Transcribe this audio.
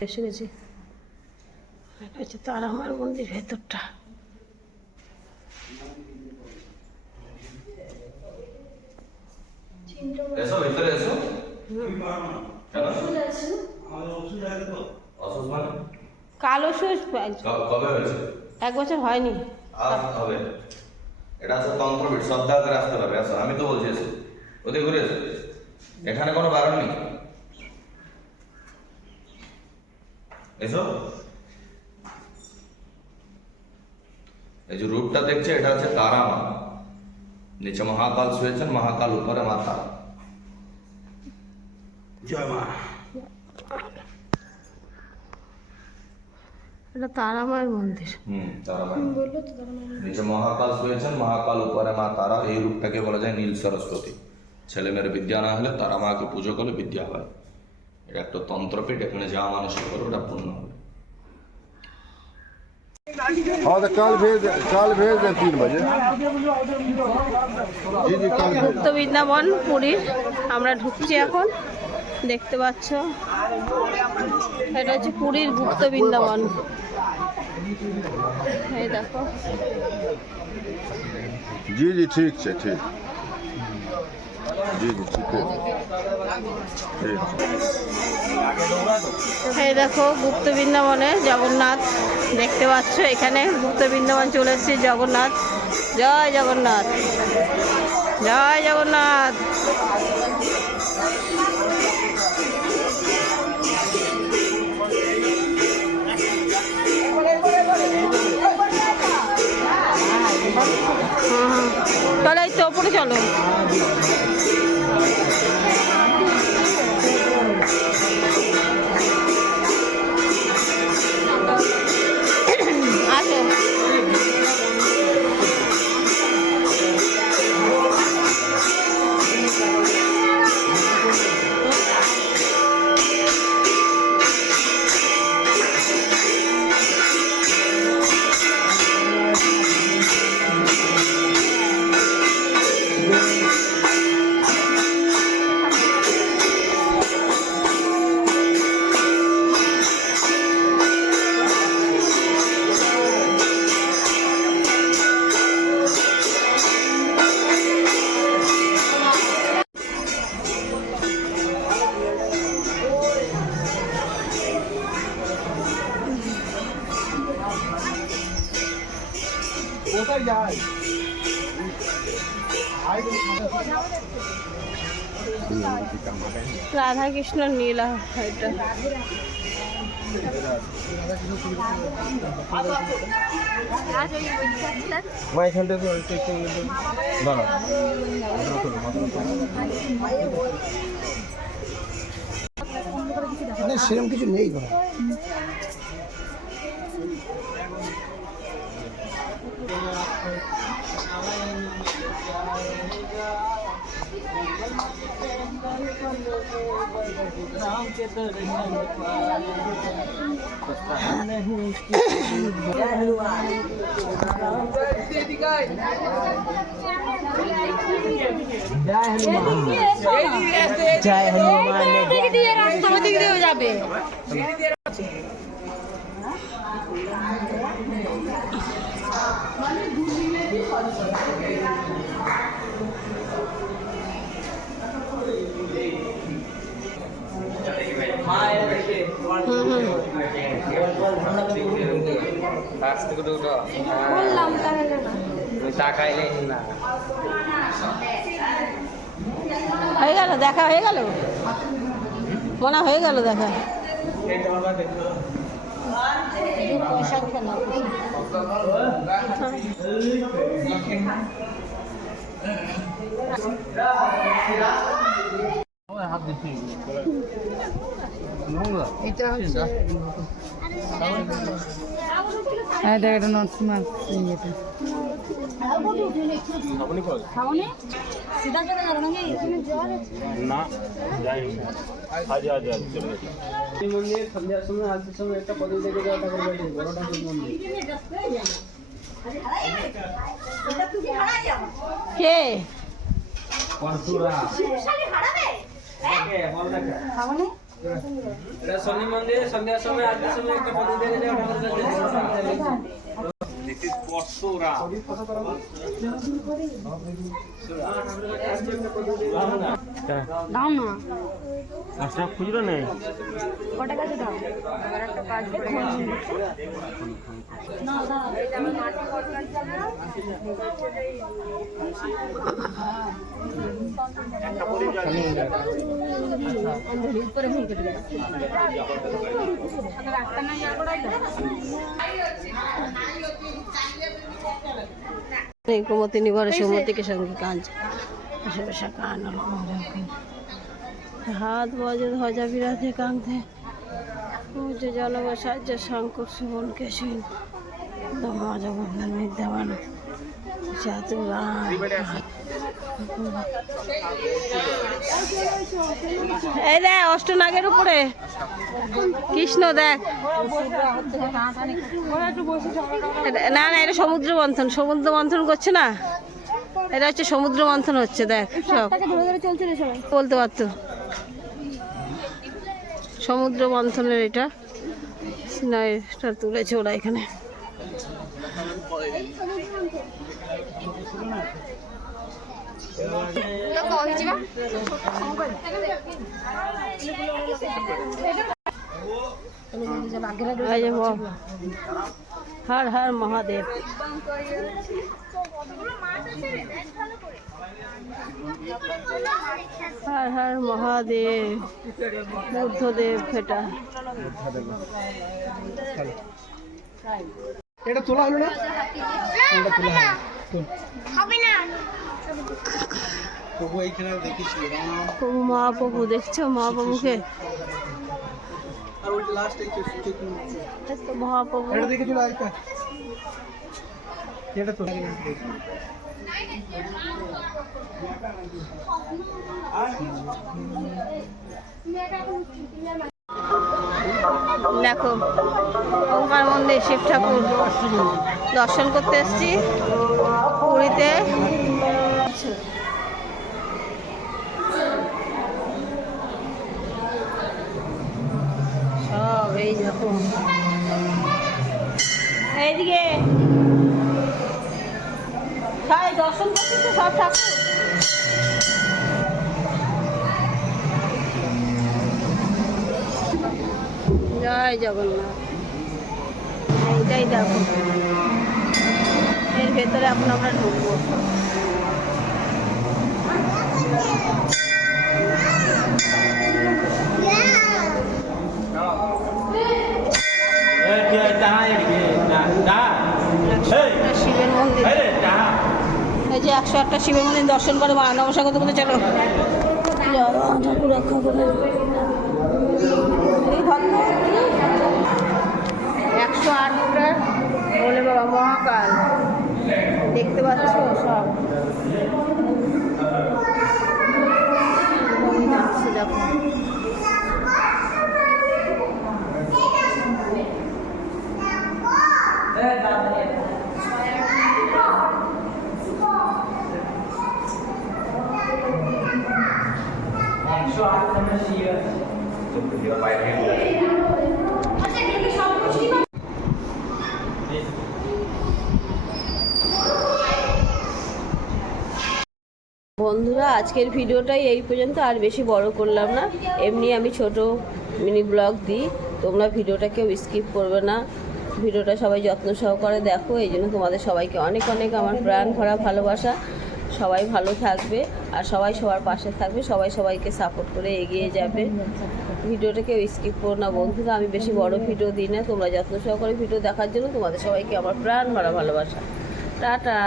এসে গেছি। এটা হচ্ছে তারামার মন্দির ভেতরটা। এসো ভিতরে এসো। মানে? কালো ক- কবে হয়েছে? এক বছর হয়নি। হবে। এটা আছে তন্ত্রবিদ সপ্তাহ করে আসতে পারবে আসো আমি তো বলছি এসো। ওদিকে ঘুরে এসো। এখানে কোনো বারণ নেই। এসো। এই যে রূপটা দেখছে এটা হচ্ছে তারা মা। নিচে মহাকাল শুয়েছেন মহাকাল উপরে মাতা। জয় মা। এটা তারামায়ের মন্দির। হুম তারা বলল তো তারামায়ের নিচে মহাকাল শুয়েছেন মহাকাল উপরে মা তারা। এই রূপটাকে বলা যায় নীল সরস্বতী। ছেলে মেয়ের বিদ্যা না হলে তারা মাকে পুজো করলে বিদ্যা হয়। এটা একটা তন্ত্রপীঠ এখানে যা মানুষ করবে ওটা পূর্ণ হবে हाँ तो कल भेज कल भेज दें तीन बजे जी जी कल भेज গুপ্ত বৃন্দাবন পুরীর আমরা ঢুকছি এখন দেখতে পাচ্ছ এটা হচ্ছে পুরীর গুপ্ত বৃন্দাবন এই দেখো जी जी ठीक है ठीक जी जी ठीक है ठीक দেখো, গুপ্ত বৃন্দাবনে জগন্নাথ দেখতে পাচ্ছ এখানে। গুপ্ত বৃন্দাবন চলে এসেছে, জগন্নাথ। জয় জগন্নাথ। জয় জগন্নাথ। রাধা কৃষ্ণ নীলা এটা মানে সেরকম কিছু নেই जय हनुमान মানে ঘুরলে বললাম তাহলে না। হয়ে গেল দেখা হয়ে গেল? মনে হয়ে গেল দেখা। এটা হচ্ছে হ্যাঁ দেখ এটা মন্দির সন্ধ্যার সময় আজকের সময় একটা পদবী থেকে যাওয়া ঠাকুর বাড়ি বড় মন্দির। কে? পরশুরা দেখা। এটা শনি মন্দিরে সন্ধ্যার সময় আরতির সময় একটা পদে যাও ঠাকুরের দাও না আচ্ছা খুচরো নেই কটা কাছে দাও আমার একটা কাজ কুমতি নিবারে সমতিকে সঙ্গে কাঞ্চ আশেপাশে কান হাত বজে, ধ্বজা বিরাজে কাঁধে। পূজ্য জনগ শঙ্কর সুবন কেশিন। দমা জগন্নাথ বিদ্যাবান। চাতুরা এই দেখ অষ্টনাগের উপরে। কৃষ্ণ দেখ। না না এটা সমুদ্র মন্থন। সমুদ্র মন্থন করছে না? এটা হচ্ছে সমুদ্র মন্থন হচ্ছে দেখ সব। বলতে পারতো। সমুদ্র মন্থনের এটা। না এটা তুলেছে ওরা এখানে। হর হর মহাদেব। হর হর মহাদেব। বুদ্ধদেব এটা এটা তোলা হলো না? তোলা। হয় এইখানে দেখেছি প্রভু মহাপ্রভু দেখছ মহাপ্রভুকে মহাপ্রভু দেখো ওঙ্কার মন্দির শিব ঠাকুর দর্শন করতে এসছি। পুরীতে। সব এই দেখো। এইদিকে। সবাই দর্শন করছি তো সব ঠাকুর? জয় জগন্নাথ। এইটাই দেখো। এর ভেতরে এখন আমরা ঢুকবো। শিবের মন্দির দর্শন করে বা নবসা করতে করতে চলো। ঠাকুর রক্ষা করে একশো আট বলে বাবা, মহাকাল। দেখতে পাচ্ছ সব। দেখো। বন্ধুরা, আজকের ভিডিওটাই এই পর্যন্ত। আর বেশি বড় করলাম না। এমনি আমি ছোট মিনি ব্লগ দিই। তোমরা ভিডিওটা কেউ স্কিপ করবে না। ভিডিওটা সবাই যত্ন সহকারে দেখো। এই জন্য তোমাদের সবাইকে অনেক অনেক আমার প্রাণ ভরা ভালোবাসা। সবাই ভালো থাকবে আর সবাই সবার পাশে থাকবে। সবাই সবাইকে সাপোর্ট করে এগিয়ে যাবে। ভিডিওটা কেউ স্কিপ করো না, বন্ধুরা। আমি বেশি বড় ভিডিও দিই না। তোমরা যত্ন সহকারে ভিডিও দেখার জন্য তোমাদের সবাইকে আমার প্রাণ ভরা ভালোবাসা। টাটা।